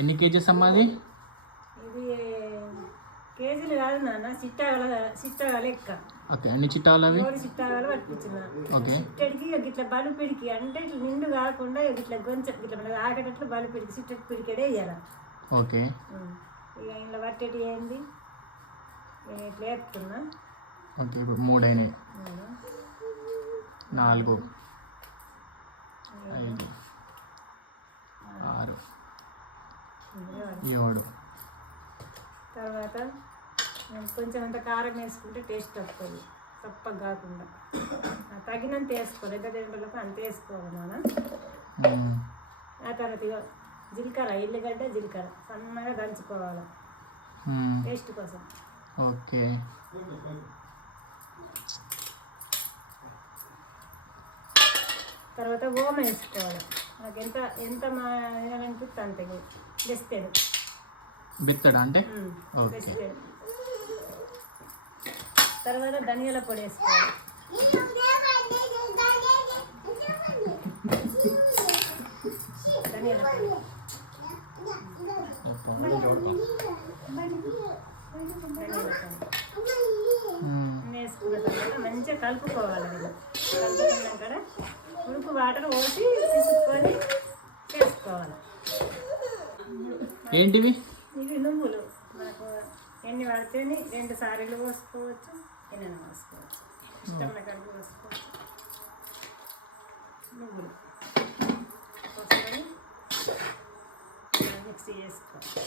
ఎన్ని కేజీస్ అమ్మా అది? ఇది కేజీలు కాదు నాన్న, చిట్టాగల లెక్క. ఓకే, అన్ని చిట్టాలు అవి? చిట్టాగలు పట్టించిన. ఓకే. చిట్టడికి ఇట్లా బలుపిడికి అంటే ఇట్లా నిండు కాకుండా ఇట్లా కొంచెం ఇట్లా మనకి ఆగేటట్లు బలుపిడికి చిట్టడి పిడికెడే వేయాలి. ఓకే. ఇక ఇంట్లో పట్టేటి ఏంది నేను ఇట్లా వేస్తున్నా. ఓకే, ఇప్పుడు 3 అయినాయి. 4 5 6 7. తర్వాత కొంచెం అంత కారం వేసుకుంటే టేస్ట్ వస్తుంది, తప్ప కాకుండా తగినంత వేసుకోవాలి. ఎంత తింటులకు అంత వేసుకోవాలి నాన్న. ఆ తర్వాత జీలకర్ర, ఎల్లిగడ్డ జీలకర్ర సన్నగా దంచుకోవాలి టేస్ట్ కోసం. ఓకే. తర్వాత ఓమ వేసుకోవాలి. నాకు ఎంత అనిపిస్తే అంత బెస్తేడు. బెత్తడా అంటే? బెస్తేడు. తర్వాత ధనియాల పొడి వేసుకోవాలి. ధనియాల పొడి వేసుకున్న తర్వాత మంచిగా కలుపుకోవాలి. కలుపుకున్నాక ఉడుకు వాటర్ పోసి తీసుకొని వేసుకోవాలి. ఏంటివి? ఇవి నువ్వులు. మనకు ఎన్ని పడితే 2 సారీలు పోసుకోవచ్చు, ఎన్ని పోసుకోవచ్చు, ఇష్టం కలిపి పోసుకోవచ్చు. నువ్వులు పోసుకొని మిక్సీ చేసుకోవాలి.